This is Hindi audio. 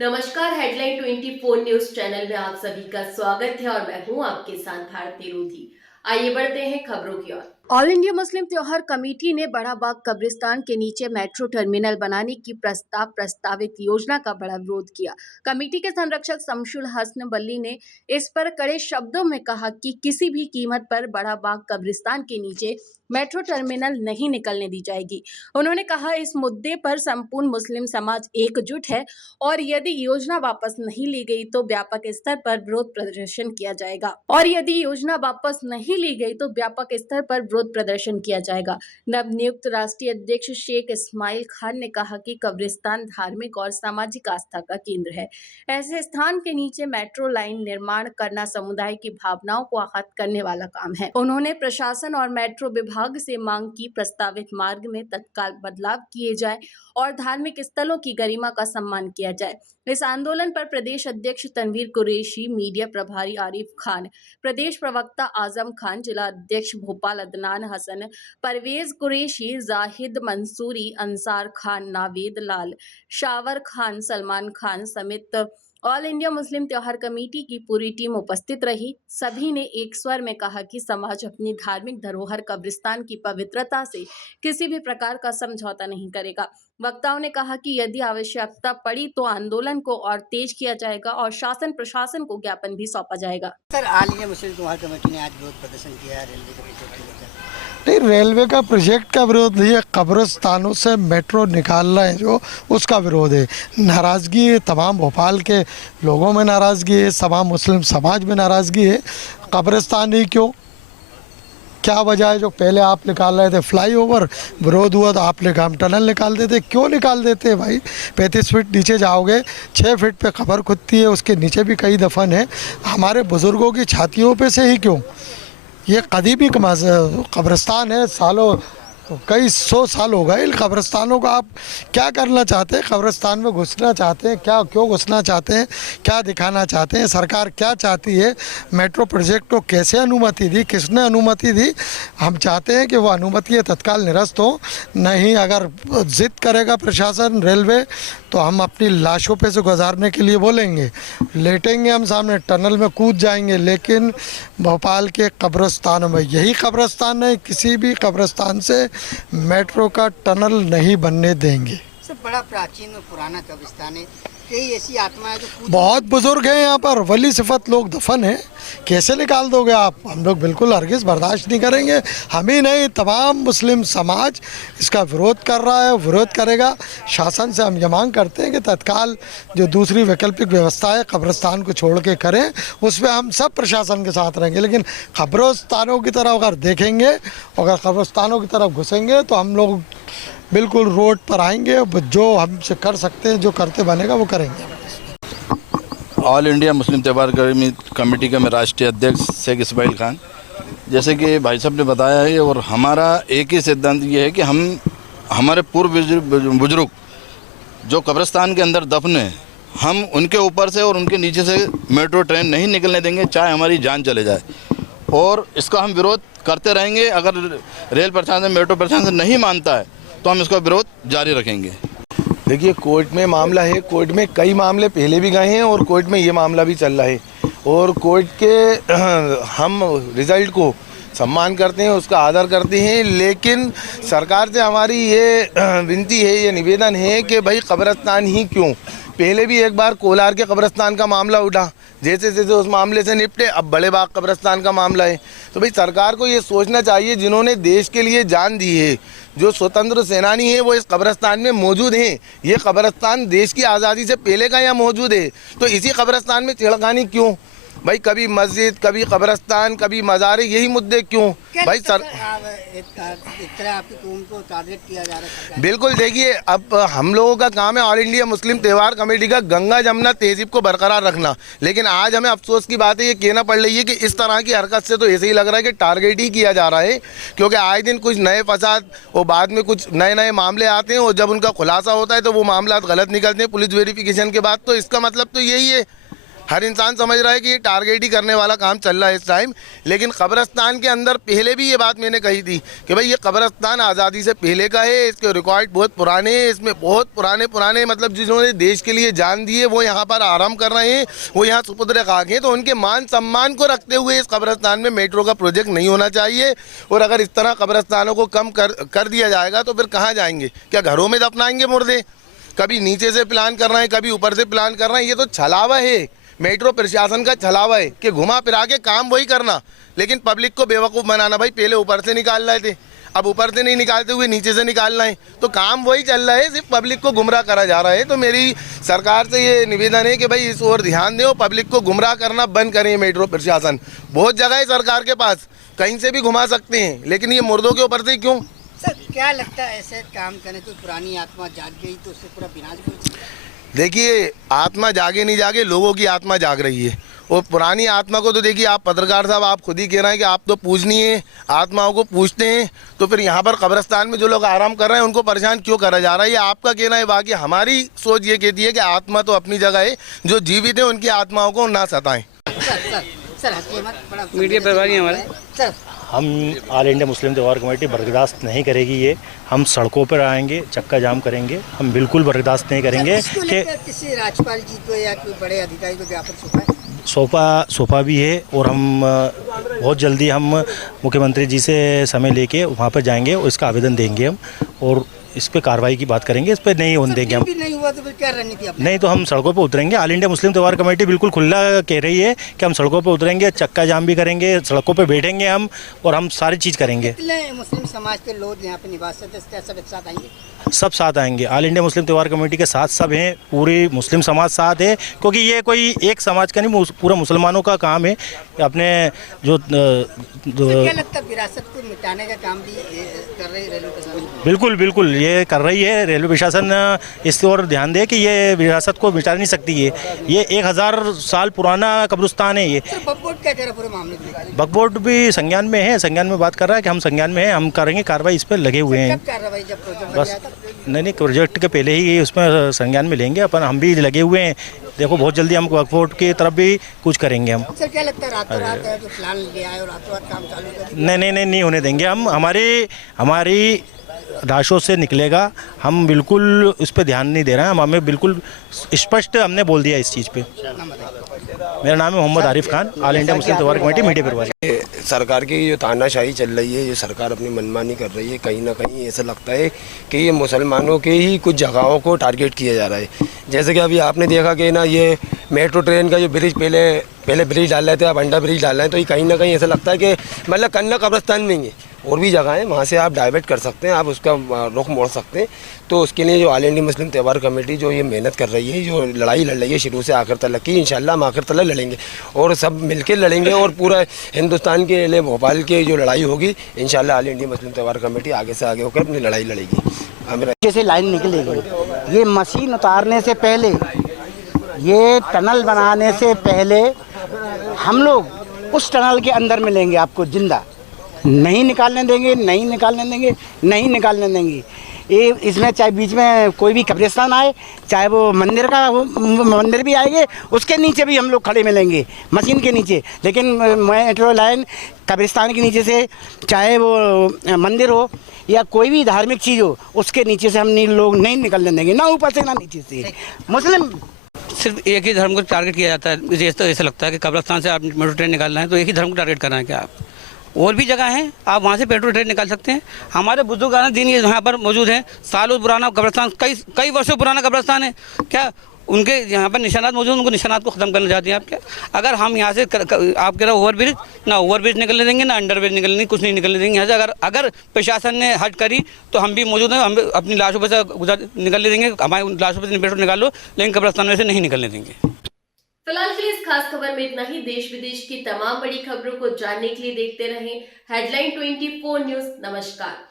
नमस्कार। हेडलाइन 24 न्यूज चैनल में आप सभी का स्वागत है और मैं हूं आपके साथ भारती रोधी। आइए बढ़ते हैं खबरों की ओर। ऑल इंडिया मुस्लिम त्योहार कमेटी ने बड़ा बाग कब्रिस्तान के नीचे मेट्रो टर्मिनल बनाने की प्रस्तावित योजना का बड़ा विरोध किया। कमेटी के संरक्षक शमसुल हसन बल्ली ने इस पर कड़े शब्दों में कहा कि किसी भी कीमत पर बड़ा बाग कब्रिस्तान के नीचे मेट्रो टर्मिनल नहीं निकलने दी जाएगी। उन्होंने कहा इस मुद्दे पर संपूर्ण मुस्लिम समाज एकजुट है और यदि योजना वापस नहीं ली गई तो व्यापक स्तर पर विरोध प्रदर्शन किया जाएगा। नवनियुक्त राष्ट्रीय अध्यक्ष शेख इस्माइल खान ने कहा कि कब्रिस्तान धार्मिक और सामाजिक आस्था का केंद्र है। ऐसे स्थान के नीचे मेट्रो लाइन निर्माण करना समुदाय की भावनाओं को आहत करने वाला काम है। उन्होंने प्रशासन और मेट्रो विभाग से मांग की प्रस्तावित मार्ग में तत्काल बदलाव किए जाए और धार्मिक स्थलों की गरिमा का सम्मान किया जाए। इस आंदोलन पर प्रदेश अध्यक्ष तनवीर कुरैशी, मीडिया प्रभारी आरिफ खान, प्रदेश प्रवक्ता आजम खान, जिला अध्यक्ष भोपाल अदनान हसन, परवेज कुरैशी, जाहिद मंसूरी, अंसार खान, नावेद लाल, शावर खान, सलमान खान समेत ऑल इंडिया मुस्लिम त्योहार कमेटी की पूरी टीम उपस्थित रही। सभी ने एक स्वर में कहा कि समाज अपनी धार्मिक धरोहर कब्रिस्तान की पवित्रता से किसी भी प्रकार का समझौता नहीं करेगा। वक्ताओं ने कहा कि यदि आवश्यकता पड़ी तो आंदोलन को और तेज किया जाएगा और शासन प्रशासन को ज्ञापन भी सौंपा जाएगा। सर, ऑल इंडिया मुस्लिम त्योहार कमेटी ने आज विरोध प्रदर्शन किया रेलवे के प्रोजेक्ट को लेकर। नहीं, रेलवे का प्रोजेक्ट का विरोध नहीं है, कब्रिस्तानों से मेट्रो निकालना है जो उसका विरोध है। नाराज़गी है, तमाम भोपाल के लोगों में नाराज़गी है, तमाम मुस्लिम समाज में नाराज़गी है। कब्रिस्तान ही क्यों, क्या वजह है? जो पहले आप निकाल रहे थे फ्लाईओवर, विरोध हुआ तो आपने कहा हम टनल निकाल देते। क्यों निकाल देते भाई? 35 फीट नीचे जाओगे, 6 फीट पे कब्र खुदती है, उसके नीचे भी कई दफन है। हमारे बुज़ुर्गों की छातियों पे से ही क्यों? ये कदीमी कब्रिस्तान है, सालों कई 100 साल हो गए इन कब्रिस्तानों का। आप क्या करना चाहते हैं? कब्रिस्तान में घुसना चाहते हैं क्या? क्यों घुसना चाहते हैं? क्या दिखाना चाहते हैं? सरकार क्या चाहती है? मेट्रो प्रोजेक्ट को कैसे अनुमति दी, किसने अनुमति दी? हम चाहते हैं कि वो अनुमति तत्काल निरस्त हो। नहीं, अगर ज़िद करेगा प्रशासन, रेलवे, तो हम अपनी लाशों पे से गुजारने के लिए बोलेंगे, लेटेंगे हम सामने, टनल में कूद जाएंगे। लेकिन भोपाल के कब्रिस्तानों में, यही कब्रिस्तान है, किसी भी कब्रिस्तान से मेट्रो का टनल नहीं बनने देंगे। सर, बड़ा प्राचीन और पुराना कब्रिस्तान है, कई ऐसी आत्माएं जो बहुत बुजुर्ग हैं यहाँ पर, वली सिफत लोग दफन हैं, कैसे निकाल दोगे आप? हम लोग बिल्कुल हरगिज़ बर्दाश्त नहीं करेंगे। हम ही नहीं, तमाम मुस्लिम समाज इसका विरोध कर रहा है, विरोध करेगा। शासन से हम ये मांग करते हैं कि तत्काल जो दूसरी वैकल्पिक व्यवस्था है कब्रिस्तान को छोड़ के करें, उस पर हम सब प्रशासन के साथ रहेंगे। लेकिन कब्रिस्तानों की तरफ अगर देखेंगे, अगर कब्रिस्तानों की तरफ घुसेंगे तो हम लोग बिल्कुल रोड पर आएंगे। जो हमसे कर सकते हैं, जो करते बनेगा वो करेंगे। ऑल इंडिया मुस्लिम त्योहार कमेटी का मैं राष्ट्रीय अध्यक्ष शेख इस्माइल खान। जैसे कि भाई साहब ने बताया है, और हमारा एक ही सिद्धांत ये है कि हम हमारे पूर्व बुजुर्ग जो कब्रिस्तान के अंदर दफन हैं, हम उनके ऊपर से और उनके नीचे से मेट्रो ट्रेन नहीं निकलने देंगे, चाहे हमारी जान चले जाए। और इसका हम विरोध करते रहेंगे। अगर रेल प्रशासन, मेट्रो प्रशासन नहीं मानता है तो हम इसका विरोध जारी रखेंगे। देखिए, कोर्ट में मामला है, कोर्ट में कई मामले पहले भी गए हैं और कोर्ट में ये मामला भी चल रहा है। और कोर्ट के हम रिजल्ट को सम्मान करते हैं, उसका आदर करते हैं। लेकिन सरकार से हमारी ये विनती है, ये निवेदन है कि भाई कब्रिस्तान ही क्यों? पहले भी एक बार कोलार के कब्रिस्तान का मामला उठा, जैसे जैसे उस मामले से निपटे, अब बड़े बाग कब्रिस्तान का मामला है। तो भाई सरकार को ये सोचना चाहिए, जिन्होंने देश के लिए जान दी है, जो स्वतंत्र सेनानी है, वो इस कब्रिस्तान में मौजूद हैं। ये कब्रिस्तान देश की आज़ादी से पहले का यहाँ मौजूद है, तो इसी कब्रिस्तान में छेड़खानी क्यों? भाई कभी मस्जिद, कभी कब्रिस्तान, कभी मज़ारे, यही मुद्दे क्यों भाई? सर, एक तरह आपकी कौम को टारगेट किया जा रहा है। बिल्कुल, देखिए, अब हम लोगों का काम है, ऑल इंडिया मुस्लिम त्योहार कमेटी का, गंगा जमुना तहजीब को बरकरार रखना। लेकिन आज हमें अफसोस की बात है, ये कहना पड़ रही है कि इस तरह की हरकत से तो ऐसे ही लग रहा है कि टारगेट ही किया जा रहा है। क्योंकि आए दिन कुछ नए फसाद और बाद में कुछ नए नए मामले आते हैं, और जब उनका खुलासा होता है तो वो मामला गलत निकलते हैं पुलिस वेरिफिकेशन के बाद। तो इसका मतलब तो यही है, हर इंसान समझ रहा है कि ये टारगेट ही करने वाला काम चल रहा है इस टाइम। लेकिन कब्रिस्तान के अंदर पहले भी ये बात मैंने कही थी कि भाई ये कब्रिस्तान आज़ादी से पहले का है, इसके रिकॉर्ड बहुत पुराने हैं, इसमें बहुत पुराने मतलब जिन्होंने देश के लिए जान दी है वो यहाँ पर आराम कर रहे हैं, वो यहाँ सुपुत्र खाक हैं। तो उनके मान सम्मान को रखते हुए इस कब्रिस्तान में मेट्रो का प्रोजेक्ट नहीं होना चाहिए। और अगर इस तरह कब्रिस्तानों को कम कर दिया जाएगा तो फिर कहाँ जाएंगे? क्या घरों में दफनाएंगे मुर्दे? कभी नीचे से प्लान कर रहे हैं, कभी ऊपर से प्लान कर रहे हैं। ये तो छलावा है, मेट्रो प्रशासन का छलावा है कि घुमा फिरा के काम वही करना, लेकिन पब्लिक को बेवकूफ़ बनाना। भाई पहले ऊपर से निकाल रहे थे, अब ऊपर से नहीं निकालते हुए नीचे से निकाल रहे हैं, तो काम वही चल रहा है, सिर्फ पब्लिक को गुमराह करा जा रहा है। तो मेरी सरकार से ये निवेदन है कि भाई इस ओर ध्यान दें और पब्लिक को गुमराह करना बंद करें। मेट्रो प्रशासन बहुत जगह है सरकार के पास, कहीं से भी घुमा सकते हैं, लेकिन ये मुर्दों के ऊपर से क्यों? सर क्या लगता है ऐसे काम करने तो पुरानी आत्मा जाग गई तो उससे पूरा विनाश भी हो सकता है? देखिए, आत्मा जागे नहीं जागे, लोगों की आत्मा जाग रही है। और पुरानी आत्मा को तो देखिए, आप पत्रकार साहब आप खुद ही कह रहे हैं कि आप तो पूजनीय आत्माओं को पूछते हैं, तो फिर यहाँ पर कब्रिस्तान में जो लोग आराम कर रहे हैं उनको परेशान क्यों करा जा रहा है? ये आपका कहना है। बाकी हमारी सोच ये कहती है कि आत्मा तो अपनी जगह है, जो जीवित है उनकी आत्माओं को ना सताएं। सर हंसिए मत, बड़ा मीडिया प्रभारी हमारे सर। हम all India Muslim Tyohar committee बर्दाश्त नहीं करेगी ये। हम सड़कों पर आएंगे, चक्का जाम करेंगे, हम बिल्कुल बर्दाश्त नहीं करेंगे कि किसी राज्यपाल जी को या कोई बड़े अधिकारी को ज्ञापन सौंपा है? सौंपा भी है। और हम बहुत जल्दी हम मुख्यमंत्री जी से समय लेके वहाँ पर जाएंगे और इसका आवेदन देंगे हम, और इस पर कार्रवाई की बात करेंगे। इस पर नहीं होने देंगे हम। नहीं हुआ तो फिर क्या रणनीति अपनाएंगे? नहीं तो हम सड़कों पर उतरेंगे। All India Muslim Tyohar committee बिल्कुल खुला कह रही है कि हम सड़कों पर उतरेंगे, चक्का जाम भी करेंगे, सड़कों पर बैठेंगे हम, और हम सारी चीज़ करेंगे। मुस्लिम समाज के लोग यहाँ पे निवास करते हैं, सब एक साथ आएंगे? सब साथ आएंगे। All India Muslim Tyohar committee के साथ सब हैं, पूरी मुस्लिम समाज साथ है, क्योंकि ये कोई एक समाज का नहीं, पूरा मुसलमानों का काम है। अपने जो क्या लगता है विरासत को मिटाने का काम भी कर रही है रेलवे प्रशासन? बिल्कुल बिल्कुल ये कर रही है रेलवे प्रशासन। इस ओर ध्यान दे कि ये विरासत को मिटा नहीं सकती है। ये 1000 साल पुराना कब्रिस्तान है। ये वक्फ बोर्ड क्या कह रहा है पूरे मामले में? वक्फ बोर्ड भी संज्ञान में है, संज्ञान में बात कर रहा है कि हम संज्ञान में हैं, हम करेंगे कार्रवाई, इस पर लगे हुए हैं। कब कार्रवाई? जब प्रोजेक्ट बस नहीं प्रोजेक्ट के पहले ही उसमें संज्ञान में लेंगे अपन, हम भी लगे हुए हैं। देखो बहुत जल्दी हम वक्फ बोर्ड की तरफ भी कुछ करेंगे हम। सर क्या लगता है रातों रात जो प्लान गया है और रातों रात काम चालू कर? नहीं होने देंगे हम। हमारी राशों से निकलेगा, हम बिल्कुल उस पर ध्यान नहीं दे रहे हैं। हमें बिल्कुल स्पष्ट हमने बोल दिया इस चीज़ पे। मेरा नाम है Mohammad Arif Khan, all India Muslim Tyohar committee media प्रभारी। सरकार की जो तानाशाही चल रही है, ये सरकार अपनी मनमानी कर रही है। कहीं ना कहीं ऐसा लगता है कि ये मुसलमानों के ही कुछ जगहों को टारगेट किया जा रहा है। जैसे कि अभी आपने देखा कि ना ये मेट्रो ट्रेन का जो ब्रिज पहले ब्रिज डाल रहे थे, अब अंडा ब्रिज डाल रहे हैं, तो ये कहीं ना कहीं ऐसा लगता है कि मतलब कन्ना कब्रिस्तान में ही है, और भी जगह है वहाँ से आप डाइवर्ट कर सकते हैं, आप उसका रुख मोड़ सकते हैं। तो उसके लिए जो all India Muslim Tyohar committee जो ये मेहनत कर रही है, जो लड़ाई लड़ रही है शुरू से आखिर तक की, इंशाल्लाह हम आखिर तक लड़ेंगे और सब मिलकर लड़ेंगे, और पूरा हिंदुस्तान के लिए भोपाल की जो लड़ाई होगी इंशाल्लाह all India Muslim Tyohar committee आगे से आगे होकर अपनी लड़ाई लड़ेगी। जैसे लाइन निकलेगी, ये मशीन उतारने से पहले, ये टनल बनाने से पहले हम लोग उस टनल के अंदर मिलेंगे, आपको जिंदा नहीं निकालने देंगे, नहीं निकालने देंगे। ये इसमें चाहे बीच में कोई भी कब्रिस्तान आए, चाहे वो मंदिर भी आएंगे, उसके नीचे भी हम लोग खड़े मिलेंगे, मशीन के नीचे। लेकिन मेट्रो लाइन कब्रिस्तान के नीचे से, चाहे वो मंदिर हो या कोई भी धार्मिक चीज़ हो, उसके नीचे से हम लोग नहीं निकलने देंगे, ना ऊपर से ना नीचे से। मुस्लिम सिर्फ एक ही धर्म को टारगेट किया जाता है। मुझे तो ऐसा लगता है कि कब्रिस्तान से आप मेट्रो ट्रेन निकालना है तो एक ही धर्म को टारगेट करना है क्या आप? और भी जगह हैं, आप वहाँ से मेट्रो ट्रेन निकाल सकते हैं। हमारे बुजुर्गाना दिन ये यहाँ पर मौजूद है, सालों पुराना कब्रिस्तान, कई वर्षों पुराना कब्रिस्तान है। क्या उनके यहाँ पर निशानात मौजूद, उनको निशानात को ख़त्म करना चाहते हैं आप क्या? अगर हम यहाँ से आप कह रहे हो ओवरब्रिज, ना ओवरब्रिज निकलने देंगे, ना अंडरब्रिज निकलने देंगे, कुछ नहीं निकलने देंगे यहाँ से। अगर प्रशासन ने हट करी तो हम भी मौजूद हैं, हम अपनी लाशों पर से निकलने देंगे, हमारी लाशों पर से मेट्रो निकाल लो, लेकिन कब्रिस्तान में से नहीं निकलने देंगे। फिलहाल के लिए इस खास खबर में इतना ही। देश विदेश की तमाम बड़ी खबरों को जानने के लिए देखते रहें हेडलाइन 24 न्यूज। नमस्कार।